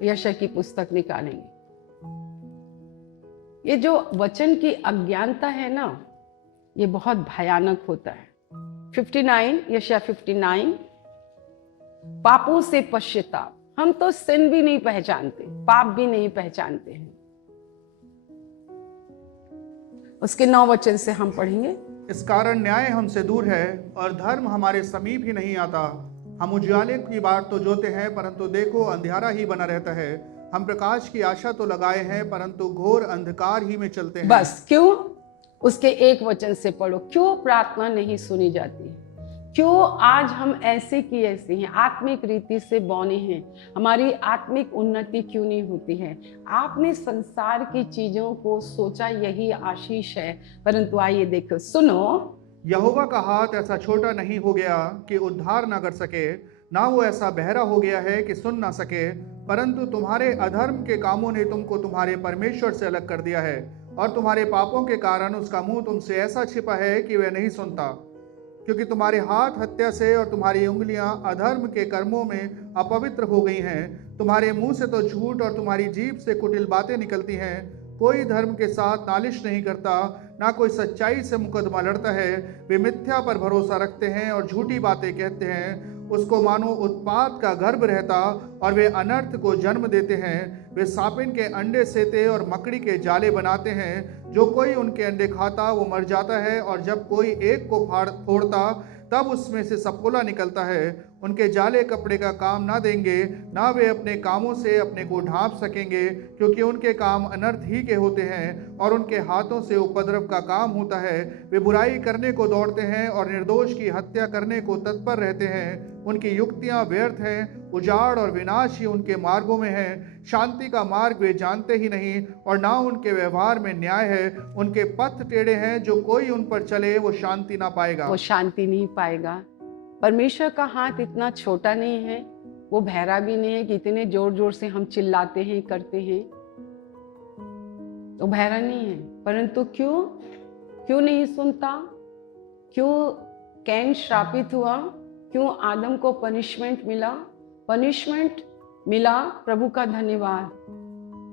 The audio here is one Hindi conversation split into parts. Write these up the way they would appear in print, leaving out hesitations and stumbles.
यशायाह की पुस्तक निकालेंगे। ये जो वचन की अज्ञानता है ना, ये बहुत भयानक होता है। 59, यशायाह 59, पापों से पश्चाताप। हम तो सिन भी नहीं पहचानते, पाप भी नहीं पहचानते हैं। उसके 9 वचन से हम पढ़ेंगे। इस कारण न्याय हमसे दूर है और धर्म हमारे समीप ही नहीं आता। हम उजियाले की बाट तो जोते हैं, परंतु देखो अंधियारा ही बना रहता है। हम प्रकाश की आशा तो लगाए हैं, परंतु घोर अंधकार ही में चलते हैं। बस क्यों? उसके 1 वचन से पढ़ो। क्यों प्रार्थना नहीं सुनी जाती? क्यों आज हम ऐसे की ऐसे हैं, आत्मिक रीति से बौने हैं? हमारी आत्मिक उन्नति क्यों नहीं होती है? आपने संसार की चीजों को सोचा यही आशीष है, परंतु आइए देखो, सुनो। यहोवा का हाथ ऐसा छोटा नहीं हो गया कि उद्धार न कर सके, ना वो ऐसा बहरा हो गया है कि सुन ना सके, परंतु तुम्हारे अधर्म के कामों ने तुमको तुम्हारे परमेश्वर से अलग कर दिया है, और तुम्हारे पापों के कारण उसका मुंह तुमसे ऐसा छिपा है कि वह नहीं सुनता। क्योंकि तुम्हारे हाथ हत्या से और तुम्हारी उंगलियां अधर्म के कर्मों में अपवित्र हो गई हैं। तुम्हारे मुंह से तो झूठ और तुम्हारी जीभ से कुटिल बातें निकलती हैं। कोई धर्म के साथ नालिश नहीं करता, ना कोई सच्चाई से मुकदमा लड़ता है। वे मिथ्या पर भरोसा रखते हैं और झूठी बातें कहते हैं। उसको मानो उत्पात का गर्भ रहता, और वे अनर्थ को जन्म देते हैं। वे सापिन के अंडे सेते और मकड़ी के जाले बनाते हैं। जो कोई उनके अंडे खाता वो मर जाता है, और जब कोई एक को फोड़ता तब उसमें से सपोला निकलता है। उनके जाले कपड़े का काम ना देंगे, ना वे अपने कामों से अपने को ढांप सकेंगे, क्योंकि उनके काम अनर्थ ही के होते हैं, और उनके हाथों से उपद्रव का काम होता है। वे बुराई करने को दौड़ते हैं और निर्दोष की हत्या करने को तत्पर रहते हैं। उनकी युक्तियां व्यर्थ हैं, उजाड़ और विनाश ही उनके मार्गों में है। शांति का मार्ग वे जानते ही नहीं, और ना उनके व्यवहार में न्याय है। उनके पथ टेढ़े हैं, जो कोई उन पर चले वो शांति ना पाएगा। वो शांति नहीं पाएगा। परमेश्वर का हाथ इतना छोटा नहीं है, वो बहरा भी नहीं है कि इतने जोर जोर से हम चिल्लाते हैं, करते हैं। वो बहरा नहीं है, परंतु क्यों नहीं सुनता? क्यों कैन श्रापित हुआ? क्यों आदम को पनिशमेंट मिला? प्रभु का धन्यवाद।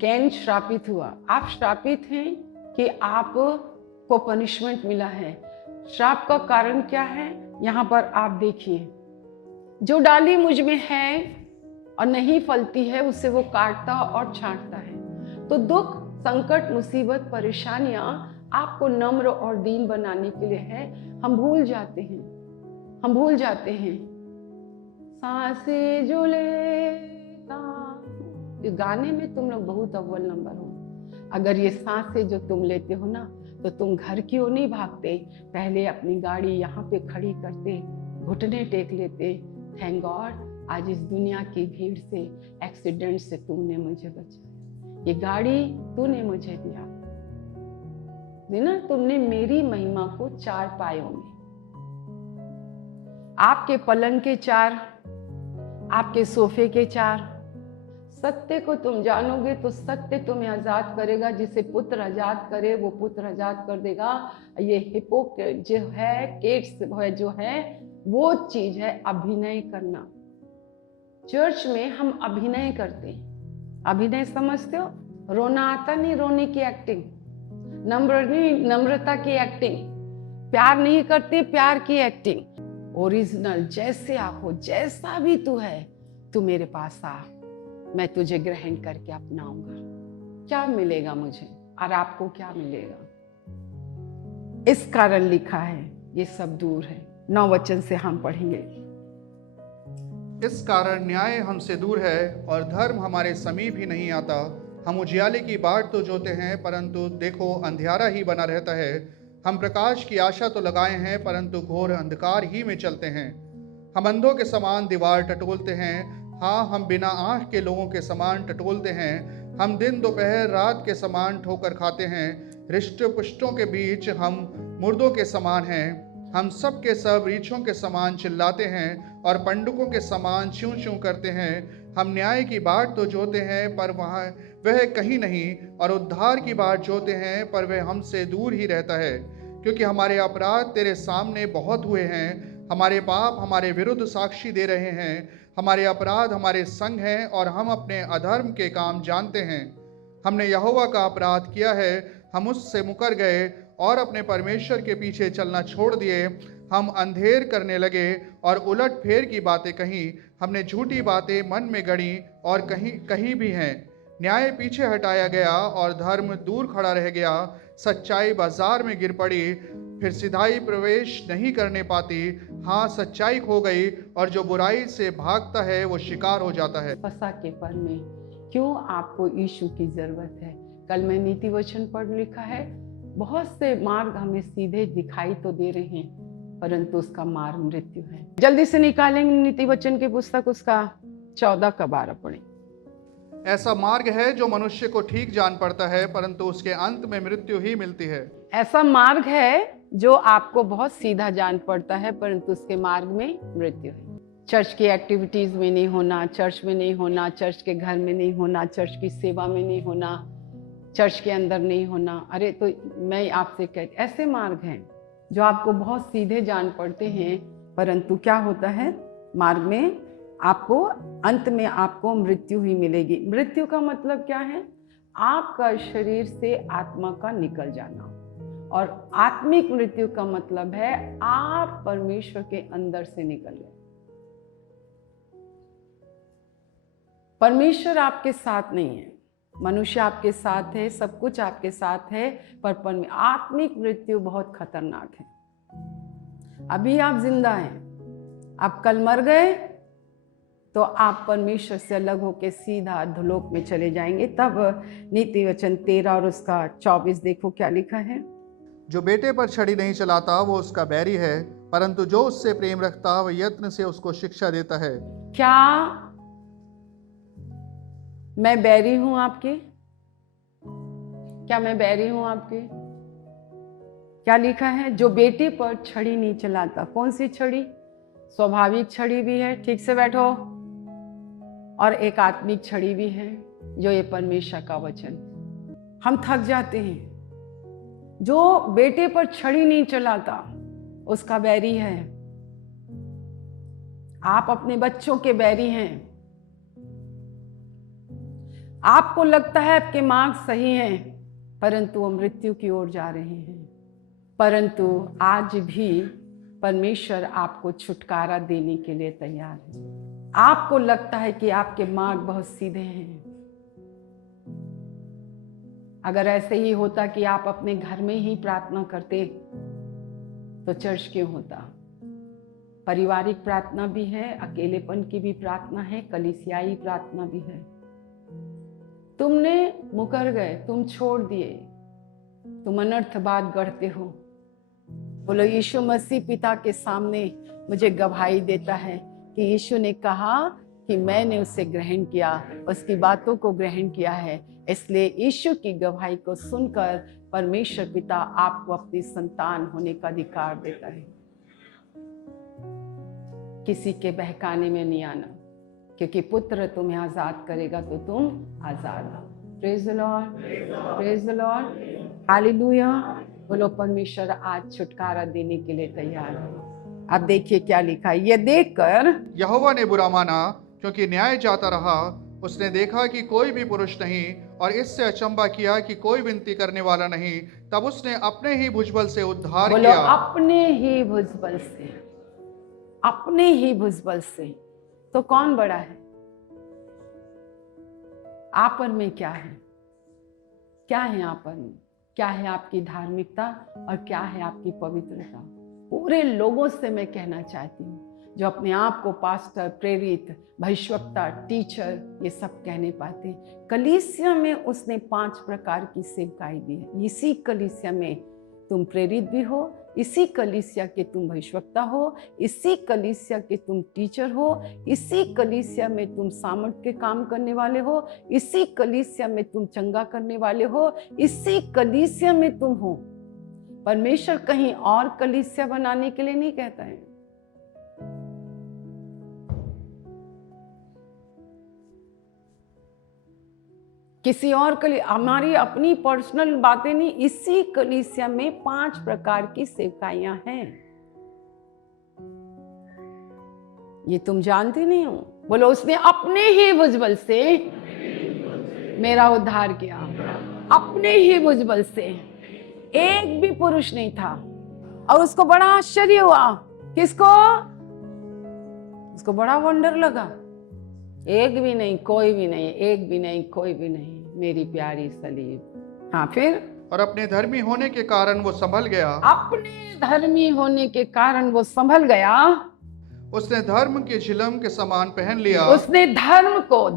कैन श्रापित हुआ। आप श्रापित हैं कि आपको पनिशमेंट मिला है। श्राप का कारण क्या है? यहाँ पर आप देखिए, जो डाली मुझ में है और नहीं फलती है, उसे वो काटता और छांटता है। तो दुख, संकट, मुसीबत, परेशानियां आपको नम्र और दीन बनाने के लिए है। हम भूल जाते हैं। सांसें जो लेता, इस गाने में तुम लोग बहुत अव्वल नंबर हो। अगर ये सांसें जो तुम लेते हो ना, तो तुम घर की ओर नहीं भागते, पहले अपनी गाड़ी यहाँ पे खड़ी करते, घुटने टेक लेते। थैंक गॉड, आज इस दुनिया की भीड़ से, एक्सीडेंट से तुमने मुझे बचाया। ये गाड़ी तूने मुझे दिया ना, तुमने मेरी महिमा को 4 पायों में, आपके पलंग के 4, आपके सोफे के 4। सत्य को तुम जानोगे तो सत्य तुम्हें आजाद करेगा। जिसे पुत्र आजाद करे वो पुत्र आजाद कर देगा। ये हिपोक्रेट जो है, केट्स जो है, वो चीज है अभिनय करना। चर्च में हम अभिनय करते हैं। अभिनय समझते हो? रोना आता नहीं, रोने की एक्टिंग। नम्रता की एक्टिंग। प्यार नहीं करते, प्यार की एक्टिंग। ओरिजिनल जैसे आप हो, जैसा भी तू है, तू मेरे पास आ, मैं तुझे ग्रहण करके अपनाऊंगा। क्या मिलेगा मुझे और आपको क्या मिलेगा? इस कारण लिखा है, ये सब दूर है। 9 वचन से हम पढ़ेंगे। इस कारण न्याय हमसे दूर है और धर्म हमारे समीप ही नहीं आता। हम उजियाले की बाट तो जोते हैं, परंतु देखो अंधियारा ही बना रहता है। हम प्रकाश की आशा तो लगाए हैं, परंतु घोर अंधकार ही में चलते हैं। हम अंधों के समान दीवार टटोलते हैं, हाँ हम बिना आँख के लोगों के समान टटोलते हैं। हम दिन दोपहर रात के समान ठोकर खाते हैं। हृष्ट पुष्टों के बीच हम मुर्दों के समान हैं। हम सब के सब रीछों के समान चिल्लाते हैं और पंडुकों के समान च्यूं च्यूं करते हैं। हम न्याय की बाट तो जोते हैं, पर वह कहीं नहीं, और उद्धार की बाट जोते हैं, पर वह हमसे दूर ही रहता है। क्योंकि हमारे अपराध तेरे सामने बहुत हुए हैं, हमारे पाप हमारे विरुद्ध साक्षी दे रहे हैं। हमारे अपराध हमारे संग हैं और हम अपने अधर्म के काम जानते हैं। हमने यहोवा का अपराध किया है, हम उससे मुकर गए और अपने परमेश्वर के पीछे चलना छोड़ दिए। हम अंधेर करने लगे और उलट फेर की बातें कहीं। हमने झूठी बातें मन में गढ़ी और कहीं भी हैं। न्याय पीछे हटाया गया और धर्म दूर खड़ा रह गया। सच्चाई बाजार में गिर पड़ी, फिर सिधाई प्रवेश नहीं करने पाती। हाँ, सच्चाई खो गई और जो बुराई से भागता है वो शिकार हो जाता है। फंसा के पर में क्यों आपको यीशु की जरूरत है। कल मैं नीति वचन पढ़ लिखा है, बहुत से मार्ग हमें सीधे दिखाई तो दे रहे हैं परंतु उसका मार्ग मृत्यु है। जल्दी से निकालेंगे नीति वचन की पुस्तक, उसका 14 का 12 पढ़ें। ऐसा मार्ग है जो मनुष्य को ठीक जान पड़ता है परंतु उसके अंत में मृत्यु ही मिलती है। ऐसा मार्ग है जो आपको बहुत सीधा जान पड़ता है परंतु उसके मार्ग में मृत्यु है। चर्च की एक्टिविटीज में नहीं होना, चर्च में नहीं होना, चर्च के घर में नहीं होना, चर्च की सेवा में नहीं होना, चर्च के अंदर नहीं होना। अरे तो मैं आपसे कहती, ऐसे मार्ग हैं जो आपको बहुत सीधे जान पड़ते हैं परंतु क्या होता है, मार्ग में आपको अंत में आपको मृत्यु ही मिलेगी। मृत्यु का मतलब क्या है? आपका शरीर से आत्मा का निकल जाना। और आत्मिक मृत्यु का मतलब है आप परमेश्वर के अंदर से निकल गए। परमेश्वर आपके साथ नहीं है, मनुष्य आपके साथ है, सब कुछ आपके साथ है, पर आत्मिक मृत्यु बहुत खतरनाक है। अभी आप जिंदा हैं, आप कल मर गए तो आप परमेश्वर से अलग होकर सीधा अधोलोक में चले जाएंगे। तब नीति वचन 13 और उसका 24 देखो क्या लिखा है। जो बेटे पर छड़ी नहीं चलाता वो उसका बैरी है, परंतु जो उससे प्रेम रखता वह यत्न से उसको शिक्षा देता है। क्या मैं बैरी हूं आपके? क्या मैं बैरी हूं आपके? क्या लिखा है? जो बेटे पर छड़ी नहीं चलाता। कौन सी छड़ी? स्वाभाविक छड़ी भी है, ठीक से बैठो, और एक आत्मिक छड़ी भी है जो ये परमेश्वर का वचन। हम थक जाते हैं। जो बेटे पर छड़ी नहीं चलाता उसका बैरी है। आप अपने बच्चों के बैरी हैं। आपको लगता है आपके मार्ग सही हैं परंतु वो मृत्यु की ओर जा रहे हैं। परंतु आज भी परमेश्वर आपको छुटकारा देने के लिए तैयार है। आपको लगता है कि आपके मार्ग बहुत सीधे हैं। अगर ऐसे ही होता कि आप अपने घर में ही प्रार्थना करते तो चर्च क्यों होता? पारिवारिक प्रार्थना भी है, अकेलेपन की भी प्रार्थना है, कलीसियाई प्रार्थना भी है। तुमने मुकर गए, तुम छोड़ दिए, तुम अनर्थ बात गढ़ते हो। बोलो, यीशु मसीह पिता के सामने मुझे गवाही देता है कि यीशु ने कहा कि मैंने उसे ग्रहण किया, उसकी बातों को ग्रहण किया है। इसलिए यीशु की गवाही को सुनकर परमेश्वर पिता आपको अपनी संतान होने का अधिकार देता है। किसी के बहकाने में नहीं आना, क्योंकि पुत्र तुम्हें आजाद करेगा तो तुम आजाद हो। Praise the Lord, praise the Lord, hallelujah. बोलो, परमेश्वर आज छुटकारा देने के लिए तैयार है। अब देखिए क्या लिखा है। ये देखकर यहोवा ने बुरा माना, क्योंकि न्याय जाता रहा। उसने देखा कि कोई भी पुरुष नहीं और इससे अचंभा किया कि कोई विनती करने वाला नहीं। तब उसने अपने ही भुजबल से उद्धार बोलो, किया। अपने ही भुजबल से, अपने ही भुजबल से। तो कौन बड़ा है? आप पर में क्या है? क्या है आप पर में? क्या है आपकी धार्मिकता और क्या है आपकी पवित्रता? पूरे लोगों से मैं कहना चाहती हूँ जो अपने आप को पास्टर, प्रेरित, भविष्यवक्ता, टीचर ये सब कहने पाते हैं। कलीसिया में उसने 5 प्रकार की सेवकाई दी है। इसी कलीसिया में तुम प्रेरित भी हो, इसी कलीसिया के तुम भविष्यवक्ता हो, इसी कलीसिया के तुम टीचर हो, इसी कलीसिया में तुम सामर्थ के काम करने वाले हो, इसी कलीसिया में तुम चंगा करने वाले हो, इसी कलीसिया में तुम हो। परमेश्वर कहीं और कलीसिया बनाने के लिए नहीं कहता है। किसी और कलीसिया, हमारी अपनी पर्सनल बातें नहीं, इसी कलीसिया में 5 प्रकार की सेवकाइयां हैं। ये तुम जानते नहीं हो। बोलो, उसने अपने ही भुजबल से मेरा उद्धार किया। अपने ही भुजबल से, एक भी पुरुष नहीं था। और उसको बड़ा आश्चर्य हुआ। किसको? उसको बड़ा वंडर लगा। एक भी नहीं, कोई भी नहीं, एक भी नहीं, कोई भी नहीं, मेरी प्यारी सलीब। हाँ, फिर और अपने धर्मी होने के कारण वो संभल गया। अपने धर्मी होने के कारण वो संभल गया। उसने धर्म के झिलम के समान पहन लिया। उसने धर्म को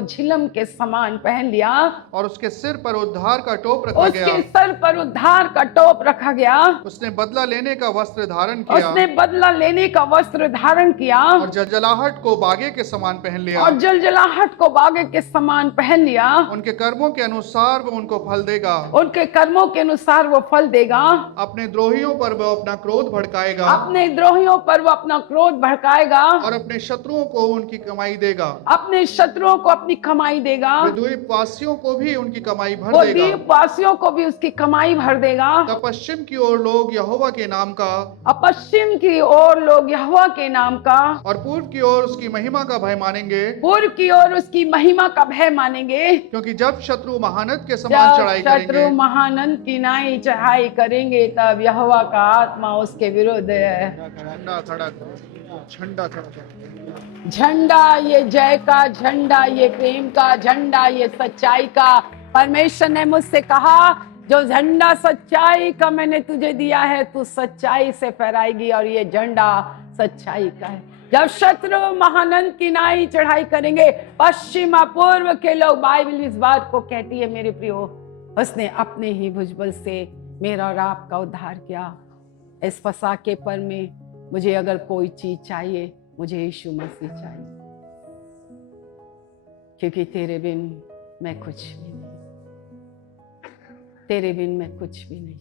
झिलम के समान पहन लिया। और उसके सिर पर उद्धार का टोप रखा गया। उसके सर पर उद्धार का टोप रखा गया। उसने बदला लेने का वस्त्र धारण किया। उसने बदला लेने का वस्त्र धारण किया। और जलजलाहट को बागे के समान पहन लिया। और जलजलाहट को बागे के समान पहन लिया। उनके कर्मों के अनुसार वो उनको फल देगा। उनके कर्मों के अनुसार वो फल देगा। अपने द्रोहियों पर वो अपना क्रोध भड़काएगा। अपने द्रोहियों पर वो अपना क्रोध भड़काएगा। और अपने शत्रुओं को उनकी कमाई देगा। अपने शत्रुओं को अपनी कमाई देगा। वे द्वीपवासियों को भी उनकी कमाई भर वो देगा। द्वीपवासियों को भी उसकी कमाई भर देगा। तब पश्चिम की ओर लोग यहोवा के नाम का, अब पश्चिम की ओर लोग यहोवा के नाम का, और पूर्व की ओर उसकी महिमा का भय मानेंगे। पूर्व की ओर उसकी महिमा का भय मानेंगे। क्योंकि जब शत्रु महानद के समान चढ़ाई जब शत्रु करेंगे, महानंद की नाई चढ़ाई करेंगे, तब यहोवा का आत्मा उसके विरुद्ध है। झंडा खड़ा करो, झंडा खड़ा करो। झंडा, ये जय का झंडा, ये प्रेम का झंडा, ये सच्चाई का। परमेश्वर ने मुझसे कहा, जो झंडा सच्चाई का मैंने तुझे दिया है, तू सच्चाई से फहराएगी, और ये झंडा सच्चाई का है। जब शत्रु महानंद की नाई चढ़ाई करेंगे, पश्चिम पूर्व के लोग, बाइबल इस बात को कहती है मेरे प्रियो, उसने अपने ही भुजबल से मेरा और आपका उद्धार किया। इस फसा के पर में मुझे अगर कोई चीज चाहिए, मुझे यीशु मसीह चाहिए, क्योंकि तेरे बिन मैं कुछ भी नहीं, तेरे बिन मैं कुछ भी नहीं,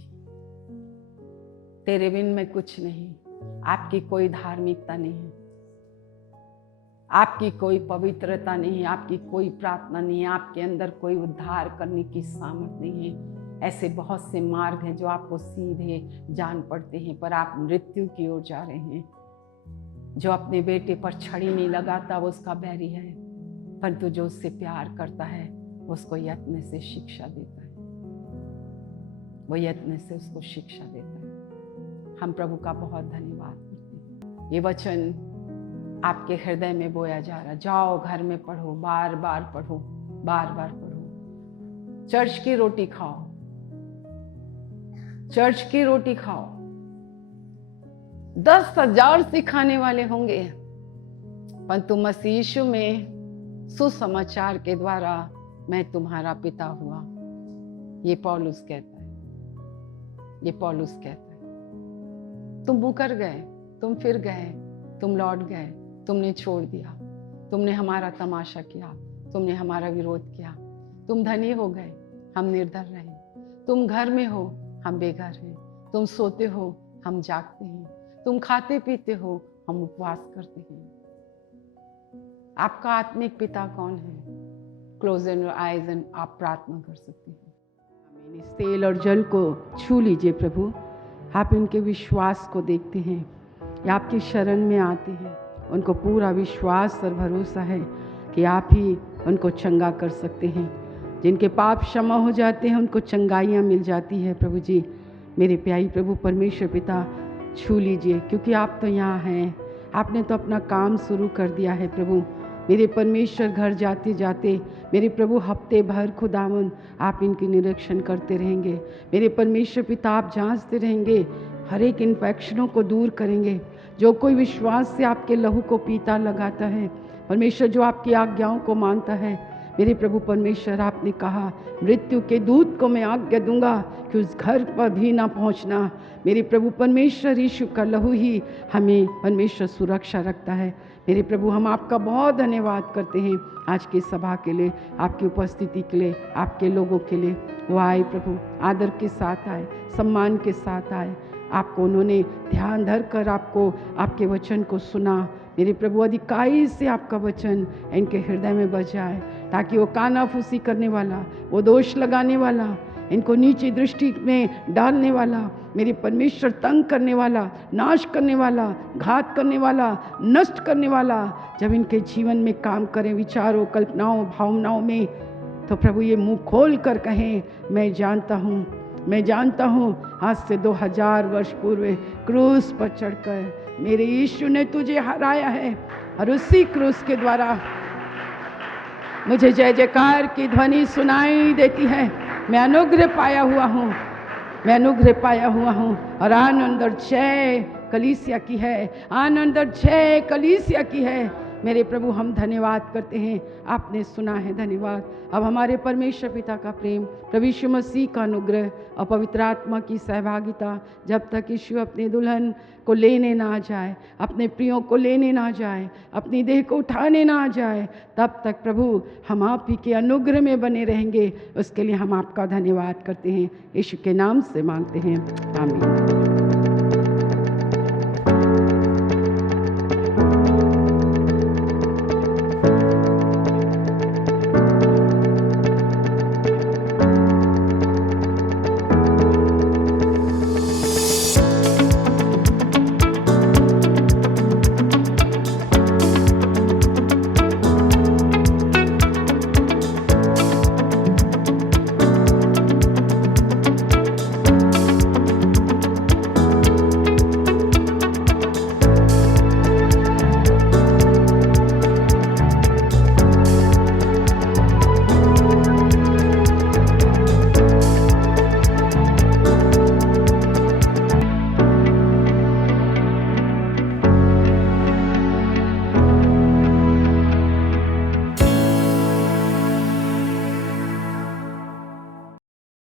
तेरे बिन मैं कुछ नहीं। आपकी कोई धार्मिकता नहीं है, आपकी कोई पवित्रता नहीं है, आपकी कोई प्रार्थना नहीं है, आपके अंदर कोई उद्धार करने की सामर्थ नहीं है। ऐसे बहुत से मार्ग हैं जो आपको सीधे जान पड़ते हैं, पर आप मृत्यु की ओर जा रहे हैं। जो अपने बेटे पर छड़ी नहीं लगाता वो उसका बैरी है, परंतु जो उससे प्यार करता है उसको यत्न से शिक्षा देता है, वो यत्न से उसको शिक्षा देता है। हम प्रभु का बहुत धन्यवाद करते हैं। ये वचन आपके हृदय में बोया जा रहा। जाओ घर में पढ़ो, बार बार पढ़ो, बार बार पढ़ो। चर्च की रोटी खाओ, चर्च की रोटी खाओ। 10,000 सिखाने वाले होंगे, परंतु मसीह यीशु में सुसमाचार के द्वारा मैं तुम्हारा पिता हुआ। ये पौलुस कहता है, ये पौलुस कहता है। तुम मुकर गए, तुम फिर गए, तुम लौट गए, तुमने छोड़ दिया, तुमने हमारा तमाशा किया, तुमने हमारा विरोध किया। तुम धनी हो गए, हम निर्धन रहे। तुम घर में हो, हम बेघर हैं। तुम सोते हो, हम जागते हैं। तुम खाते पीते हो, हम उपवास करते हैं। आपका आत्मिक पिता कौन है? क्लोज योर आईज एंड आप प्रार्थना कर सकते हैं। आमीन। इस तेल और जल को छू लीजिए प्रभु। आप इनके विश्वास को देखते हैं, ये आपकी शरण में आते हैं। उनको पूरा विश्वास और भरोसा है कि आप ही उनको चंगा कर सकते हैं। जिनके पाप क्षमा हो जाते हैं उनको चंगाइयाँ मिल जाती है। प्रभु जी, मेरे प्यारी प्रभु परमेश्वर पिता, छू लीजिए, क्योंकि आप तो यहाँ हैं। आपने तो अपना काम शुरू कर दिया है प्रभु। मेरे परमेश्वर, घर जाते जाते मेरे प्रभु हफ्ते भर खुदावन आप इनकी निरीक्षण करते रहेंगे। मेरे परमेश्वर पिता, आप जांचते रहेंगे, हर एक इन्फेक्शनों को दूर करेंगे। जो कोई विश्वास से आपके लहू को पीता लगाता है परमेश्वर, जो आपकी आज्ञाओं को मानता है, मेरे प्रभु परमेश्वर, आपने कहा मृत्यु के दूत को मैं आज्ञा दूंगा कि उस घर पर भी ना पहुंचना। मेरे प्रभु परमेश्वर, यीशु का लहू ही हमें परमेश्वर सुरक्षा रखता है। मेरे प्रभु, हम आपका बहुत धन्यवाद करते हैं आज की सभा के लिए, आपकी उपस्थिति के लिए, आपके लोगों के लिए। वो आए प्रभु, आदर के साथ आए, सम्मान के साथ आए। आपको उन्होंने ध्यान धर कर आपको आपके वचन को सुना। मेरे प्रभु, अधिकाई से आपका वचन इनके हृदय में बजाए, ताकि वो कानाफूसी करने वाला, वो दोष लगाने वाला, इनको नीची दृष्टि में डालने वाला, मेरे परमेश्वर तंग करने वाला, नाश करने वाला, घात करने वाला, नष्ट करने वाला जब इनके जीवन में काम करें, विचारों, कल्पनाओं, भावनाओं में, तो प्रभु ये मुंह खोल कर कहें, मैं जानता हूँ आज से 2000 वर्ष पूर्व क्रूस पर चढ़कर मेरे यीशु ने तुझे हराया है और उसी क्रूस के द्वारा मुझे जय जयकार की ध्वनि सुनाई देती है। मैं अनुग्रह पाया हुआ हूँ और आनंद और जय कलीसिया की है, आनंद और जय कलीसिया की है। मेरे प्रभु हम धन्यवाद करते हैं, आपने सुना है, धन्यवाद। अब हमारे परमेश्वर पिता का प्रेम, प्रभु यीशु मसीह का अनुग्रह और पवित्र आत्मा की सहभागिता जब तक यीशु अपने दुल्हन को लेने ना जाए, अपने प्रियों को लेने ना जाए, अपनी देह को उठाने ना जाए, तब तक प्रभु हम आप ही के अनुग्रह में बने रहेंगे। उसके लिए हम आपका धन्यवाद करते हैं, यीशु के नाम से मांगते हैं, आमीन।